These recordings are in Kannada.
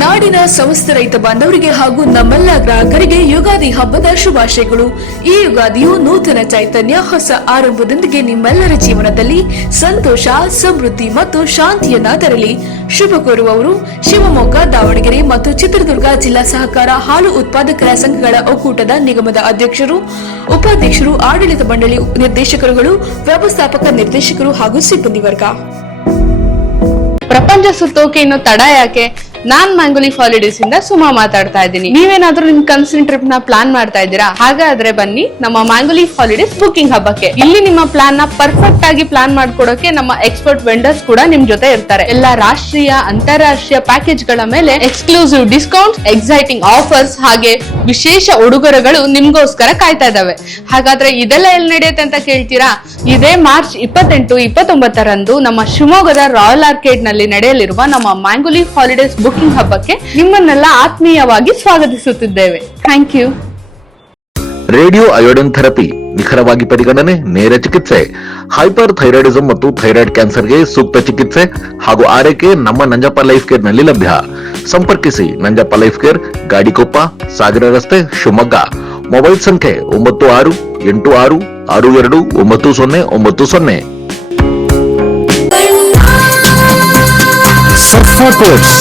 ನಾಡಿನ ಸಮಸ್ತ ರೈತ ಬಾಂಧವರಿಗೆ ಹಾಗೂ ನಮ್ಮೆಲ್ಲ ಗ್ರಾಹಕರಿಗೆ ಯುಗಾದಿ ಹಬ್ಬದ ಶುಭಾಶಯಗಳು. ಈ ಯುಗಾದಿಯು ನೂತನ ಚೈತನ್ಯ, ಹೊಸ ಆರಂಭದೊಂದಿಗೆ ನಿಮ್ಮೆಲ್ಲರ ಜೀವನದಲ್ಲಿ ಸಂತೋಷ, ಸಮೃದ್ಧಿ ಮತ್ತು ಶಾಂತಿಯನ್ನ ತರಲಿ. ಶುಭ ಕೋರುವವರು ಶಿವಮೊಗ್ಗ, ದಾವಣಗೆರೆ ಮತ್ತು ಚಿತ್ರದುರ್ಗ ಜಿಲ್ಲಾ ಸಹಕಾರ ಹಾಲು ಉತ್ಪಾದಕರ ಸಂಘಗಳ ಒಕ್ಕೂಟದ ನಿಗಮದ ಅಧ್ಯಕ್ಷರು, ಉಪಾಧ್ಯಕ್ಷರು, ಆಡಳಿತ ಮಂಡಳಿ ನಿರ್ದೇಶಕರುಗಳು, ವ್ಯವಸ್ಥಾಪಕ ನಿರ್ದೇಶಕರು ಹಾಗೂ ಸಿಬ್ಬಂದಿ ವರ್ಗ. ಪ್ರಪಂಚ ಸುತ್ತೋಕೆ ಇನ್ನು ತಡ ಯಾಕೆ? ನಾನ್ ಮ್ಯಾಂಗೋಲೀಫ್ ಹಾಲಿಡೇಸ್ ಇಂದ ಸುಮಾ ಮಾತಾಡ್ತಾ ಇದ್ದೀನಿ. ನೀವೇನಾದ್ರೂ ನಿಮ್ ಕನ್ಸಿನ ಟ್ರಿಪ್ ನ ಪ್ಲಾನ್ ಮಾಡ್ತಾ ಇದ್ದೀರಾ? ಹಾಗಾದ್ರೆ ಬನ್ನಿ ನಮ್ಮ ಮ್ಯಾಂಗೋಲೀಫ್ ಹಾಲಿಡೇಸ್ ಬುಕಿಂಗ್ ಹಬ್ಬಕ್ಕೆ. ಇಲ್ಲಿ ನಿಮ್ಮ ಪ್ಲಾನ್ ನ ಪರ್ಫೆಕ್ಟ್ ಆಗಿ ಪ್ಲಾನ್ ಮಾಡ್ಕೊಡೋಕೆ ನಮ್ಮ ಎಕ್ಸ್ಪರ್ಟ್ ವೆಂಡರ್ಸ್ ಕೂಡ ನಿಮ್ ಜೊತೆ ಇರ್ತಾರೆ. ಎಲ್ಲಾ ರಾಷ್ಟ್ರೀಯ, ಅಂತಾರಾಷ್ಟ್ರೀಯ ಪ್ಯಾಕೇಜ್ ಗಳ ಮೇಲೆ ಎಕ್ಸ್ಕ್ಲೂಸಿವ್ ಡಿಸ್ಕೌಂಟ್, ಎಕ್ಸೈಟಿಂಗ್ ಆಫರ್ಸ್ ಹಾಗೆ ವಿಶೇಷ ಉಡುಗೊರೆಗಳು ನಿಮ್ಗೋಸ್ಕರ ಕಾಯ್ತಾ ಇದಾವೆ. ಹಾಗಾದ್ರೆ ಇದೆಲ್ಲ ಎಲ್ಲಿ ನಡೆಯುತ್ತೆ ಅಂತ ಕೇಳ್ತೀರಾ? ಇದೇ ಮಾರ್ಚ್ 28, 29ರಂದು ನಮ್ಮ ಶಿವಮೊಗ್ಗದ ರಾಯಲ್ ಆರ್ಕೇಡ್ ನಲ್ಲಿ ನಡೆಯಲಿರುವ ನಮ್ಮ ಮ್ಯಾಂಗೋಲೀಫ್ ಹಾಲಿಡೇಸ್ ಬುಕಿಂಗ್ ಹಬ್ಬಕ್ಕೆ ನಿಮ್ಮನ್ನೆಲ್ಲ ಆತ್ಮೀಯವಾಗಿ ಸ್ವಾಗತಿಸುತ್ತಿದ್ದೇವೆ. Thank you. Radio iodine therapy ನಿಖರವಾಗಿ ಪರಿಗಣನೆ, ನೇರ ಚಿಕಿತ್ಸೆ, ಹೈಪರ್ ಥೈರಾಯ್ಡಿಸಂ ಮತ್ತು ಥೈರಾಯ್ಡ್ ಕ್ಯಾನ್ಸರ್ಗೆ ಸೂಕ್ತ ಚಿಕಿತ್ಸೆ ಹಾಗೂ ಆರೈಕೆ ನಮ್ಮ ನಂಜಪ್ಪ ಲೈಫ್ ಕೇರ್ ನಲ್ಲಿ ಲಭ್ಯ. ಸಂಪರ್ಕಿಸಿ ನಂಜಪ್ಪ ಲೈಫ್ ಕೇರ್, ಗಾಡಿಕೊಪ್ಪ, ಸಾಗರ ರಸ್ತೆ, ಶಿವಮೊಗ್ಗ. ಮೊಬೈಲ್ ಸಂಖ್ಯೆ 9686629090. ಸರ್ಫಾ ಕೋರ್ಸ್,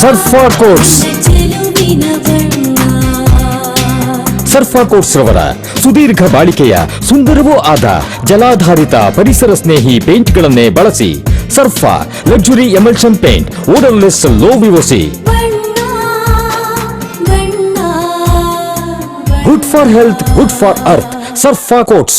ಸರ್ಫಾ ಕೋರ್ಸ್, ಸರ್ಫಾ ಕೋರ್ಸ್ ರವರ ಸುದೀರ್ಘ ಬಾಳಿಕೆಯ ಸುಂದರವೂ ಆದ ಜಲಾಧಾರಿತ ಪರಿಸರ ಸ್ನೇಹಿ ಪೇಂಟ್ಗಳನ್ನೇ ಬಳಸಿ. ಸರ್ಫಾ luxury emulsion paint, odourless, low VOC, good for health, good for earth. ಸರ್ಫಾ ಕೋರ್ಸ್.